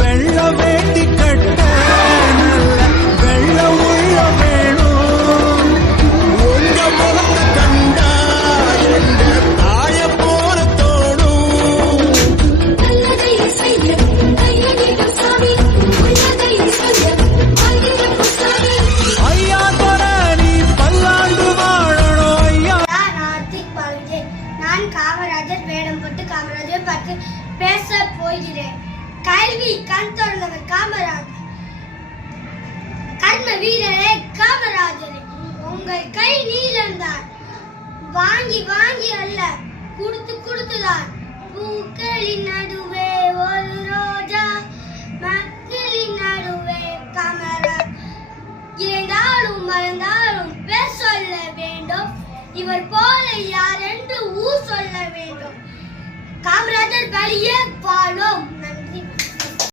வெள்ள வேட்டி கட்ட நல்ல வெள்ள உள்ள வேணும். உங்க முகத்தை கண்டா எங்க தாய போல தோணும். ஐயா தொட நீ பல்லாண்டு வாழணும் ஐயா. நான் காமராஜர் வேடம் போட்டு காமராஜர் பார்த்து பேச போகிறேன். கல்வி கண் திறந்தவர் காமராஜர், கர்ம வீரரே காமராஜரே, உங்கள் கை நீளம்தான், வாங்கி வாங்கி அல்ல கொடுத்து கொடுத்துதான். பூக்களின் நடுவே ஒரு ரோஜா, மக்களின் நடுவே காமராஜ். இறந்தாலும் மறந்தாலும் பேர் சொல்ல வேண்டும், இவர் போல யார் என்று ஊர் சொல்ல வேண்டும். காமராஜர் வழியே பாலும்